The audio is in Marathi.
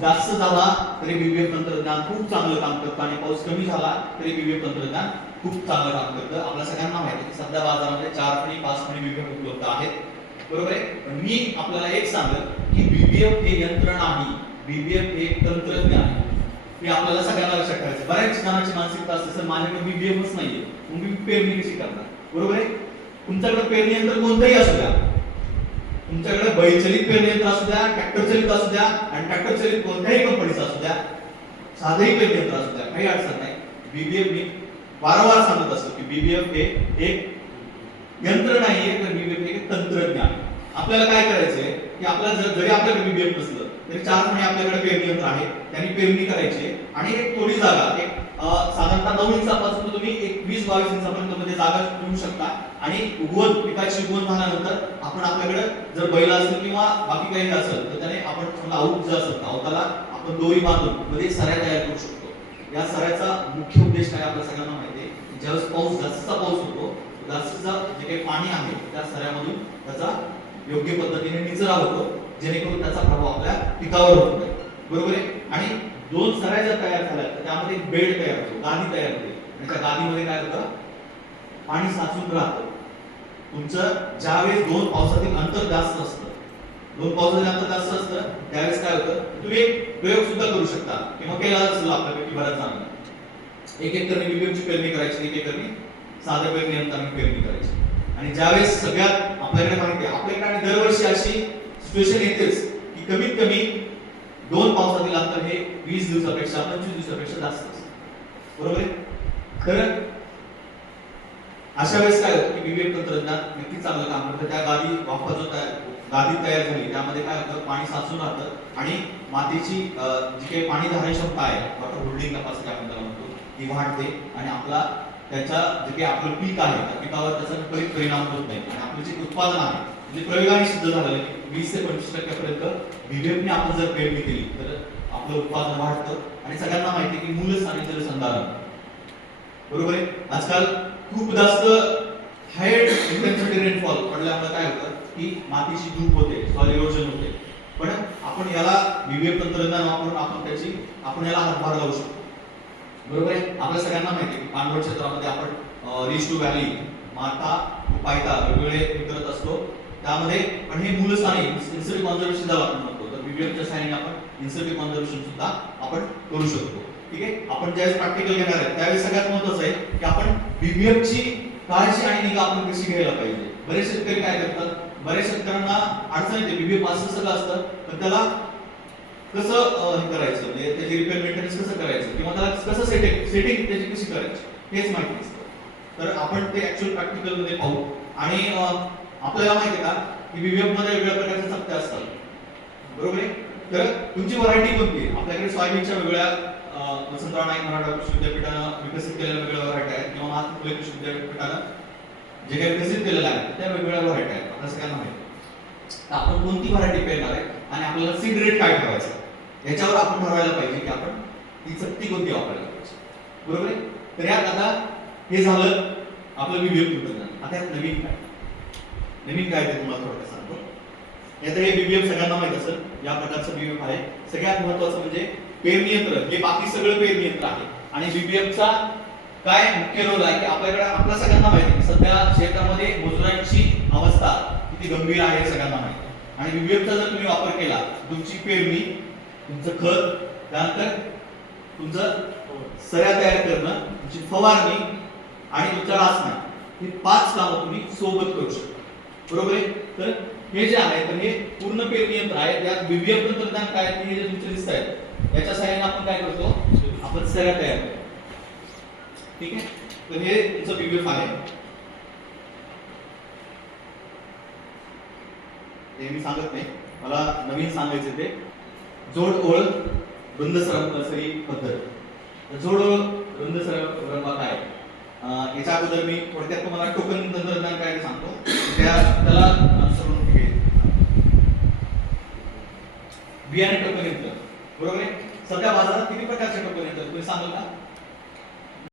जास्त झाला तरी बीबीएफ तंत्रज्ञान खूप चांगलं काम करतं आणि पाऊस कमी झाला तरी बीबीएफ तंत्रज्ञान खूप चांगलं काम करतं. आपल्या सगळ्यांना माहिती आहे की सध्या बाजारामध्ये 4 फणी 5 फणी बीबीएफ उपलब्ध आहेत, बरोबर आहे. पण मी आपल्याला एक सांगेन की बीबीएफ हे यंत्र नाही, बीबीएफ हे तंत्रज्ञान आहे. हे आपल्याला सगळ्यांना लक्षात ठेवायचं. बऱ्याच जणांची मानसिकता असते सर माझ्याकडे बीबीएफच नाहीये, मग मी पेरणी कशी करणार, बरोबर आहे. तुमच्याकडे पेरणी यंत्र कोणतंही असू द्या, तुमच्याकडे बैलचलित पेरणी यंत्र असू द्या, ट्रॅक्टर चलित असू द्या, आणि ट्रॅक्टर चलित कोणत्याही कंपनीचं असू द्या, साधंही पेरणी यंत्र असू द्या, काही अडचण नाही. बीबीएफ मी वारंवार सांगत असतो की बीबीएफ हे एक यंत्र नाहीये, तर बीबीएफ हे एक तंत्रज्ञान. आपल्याला काय करायचंय की आपल्याला जरी आपल्याकडे बीबीएफ नसलं तरी 4 महिने आपल्याकडे पेरणी यंत्र आहे, त्यांनी पेरणी करायची आणि एक थोडी जागा एक साधारणतः 9 इंचापासून तुम्ही एक 20-22 इंचापर्यंत मध्ये जागा ठेवू शकता. आणि उगवण पिकाची उगवण झाल्यानंतर आपण आपल्याकडे जर बैल असेल किंवा बाकी काही असेल तर त्याने आपण समजा आऊत जे असेल आऊताला आपण दोरी बांधून मध्ये सऱ्या तयार करू शकतो. या सऱ्याचा मुख्य उद्देश काय आपल्या सगळ्यांना माहिती आहे, ज्यावेळेस पाऊस जास्तचा पाऊस होतो जास्तीचं जे काही पाणी आहे त्या सऱ्यामधून त्याचा योग्य पद्धतीने निचरा होतो, जेणेकरून त्याचा प्रभाव आपल्या पिकावर होत नाही, बरोबर आहे. आणि 2 सऱ्या ज्या तयार झाल्या तर त्यामध्ये एक बेड तयार होतो, गादी तयार होते, आणि त्या गादीमध्ये काय होतं, पाणी साचून राहतं. तुमचं ज्यावेळेस 2 पावसातील अंतर जास्त असतं, 2 पावसातील अंतर जास्त असतं त्यावेळेस काय होतं, तुम्ही एक प्रयोग सुद्धा करू शकता किंवा केला असेल आपल्यापैकी बऱ्याच जणांना. एक एकरने बीबीएफची पेरणी करायची, एक एकरने साध्या पेरणी यंत्राने पेरणी करायची. आणि ज्यावेळेस सगळ्यात आपल्याकडे माहिती आहे आपल्याकडे दरवर्षी अशी सिच्युएशन येतेच की कमीत कमी 2 पावसातील अंतर हे 20 दिवसापेक्षा 25 दिवसापेक्षा जास्त असतं, बरोबर आहे. तर अशा वेळेस काय होतं की बीबीएफ तंत्रज्ञान नक्कीच चांगलं काम करतं. त्या गादी वाफा जो गादी तयार झाली त्यामध्ये काय होतं, पाणी साचून राहतं आणि मातीची जी काही पाणी धारण क्षमता आहे, वॉटर होल्डिंग कॅपॅसिटी आपण त्याला म्हणतो, ती वाढते आणि आपला त्याच्या जे काही आपलं पीक आहे त्या पिकावर त्याचा विपरीत परिणाम होत नाही. आणि आपलं जे उत्पादन आहे म्हणजे प्रयोगाने सिद्ध झालेलं आहे 20 ते 25% पर्यंत बीबीएफने आपण जर पेरणी केली तर आपलं उत्पादन वाढतं. आणि सगळ्यांना माहिती आहे की मूलस्थानी जलसंधारण, बरोबर आहे. आजकाल खूप जास्त हाय इंटेन्सिटी रेनफॉल पडल्यामुळे काय होतं की मातीची धूप होते, सॉइल इरोजन होते. पण आपण याला बीबीएफ तंत्रज्ञान वापरून आपण याला हातभार लावू शकतो, बरोबर आहे. आपल्या सगळ्यांना माहिती आहे की पाणलोट क्षेत्रामध्ये आपण रिच टू व्हॅली, माता, पायथा वेगवेगळे करत असतो. त्यामध्ये पण हे मूलस्थानी इन्सिडेंट कॉन्झर्वेशन ज्याला आपण म्हणतो, तर बीबीएफच्या सहाय्याने आपण इन्सिडेंट कॉन्झर्वेशन सुद्धा आपण करू शकतो, ठीक आहे. आपण ज्यावेळेस प्रॅक्टिकल घेणार आहे त्यावेळेस सगळ्यात महत्त्वाचं आहे की आपण बीबीएफची काळजी आणि निगा आपण कशी घ्यायला पाहिजे. बरेच शेतकरी काय करतात, बऱ्याच शेतकऱ्यांना अडचण येते, बीबीएफ असं सगळं असतं पण त्याला कसं हे करायचं, म्हणजे त्याची रिपेअर मेंटेनन्स कसं करायचं किंवा त्याला कसं सेटिंग त्याची कशी करायची हेच माहिती नसतं. तर आपण ते ऍक्च्युअल प्रॅक्टिकल मध्ये पाहू. आणि आपल्याला माहिती आहे का की बीबीएफ मध्ये वेगवेगळ्या प्रकारच्या चकत्या असतात, बरोबर आहे. तर तुमची व्हरायटी कोणती आहे, आपल्याकडे सोयाबीनच्या वेगवेगळ्या वसंतराव नाईक मराठा कृषी विद्यापीठानं विकसित केलेल्या वेगवेगळ्या व्हरायटी आहेत किंवा महात्मा फुले कृषी विद्यापीठानं जे काही विकसित केलेलं आहे त्या वेगवेगळ्या व्हरायटी आहेत, आपल्या सगळ्यांना माहिती आहे. आपण कोणती व्हरायटी पेरणार आहे आणि आपल्याला सीड रेट काय ठेवायचं याच्यावर आपण ठरवायला पाहिजे की आपण ती चकती कोणती वापरायला पाहिजे, बरोबर आहे. तर यात आता हे झालं आपलं बीबीएफ तंत्रज्ञान. आता यात नवीन काय ते तुम्हाला थोडक्यात सांगतो. यात हे बीबीएफ सगळ्यांना माहित असेल या प्रकारचं बीबीएफ आहे. सगळ्यात महत्त्वाचं म्हणजे पेरणी यंत्र, हे बाकी सगळं पेरणी यंत्र आहे. आणि बीबीएफचा काय मुख्य रोल आहे की आपल्याकडे आपल्या सगळ्यांना माहिती आहे सध्या शेतामध्ये मजुरांची अवस्था किती गंभीर आहे सगळ्यांना माहिती आहे. आणि बीबीएफचा जर तुम्ही वापर केला तुमची पेरणी, तुमचं खत, त्यानंतर तुमचं सऱ्या तयार करणं, तुमची फवारणी आणि तुमच्या रासना, ही 5 कामं तुम्ही सोबत करू शकता, बरोबर आहे. तर हे जे आहे तर हे पूर्ण पेरणी यंत्र आहे. यात बीबीएफ तंत्रज्ञान काय आहे, हे जे तुमचे दिसत आहेत याच्या सहाय्याने आपण काय करतो, आपण सऱ्या तयार करतो, ठीक आहे. तर हे तुमचं बीबीएफ आहे. हे मी सांगत नाही, मला नवीन सांगायचं ते जोड ओळ रुंद सरी पद्धत. जोड ओळ रुंद सरंबा काय, याच्या अगोदर मी थोडक्यात तुम्हाला टोकन तंत्रज्ञान काय ते सांगतो. त्याला अनुसरून बियाणे टोकन यंत्र, बरोबर आहे. सध्या बाजारात किती प्रकारचे टोकन यंत्र तुम्ही सांगाल का?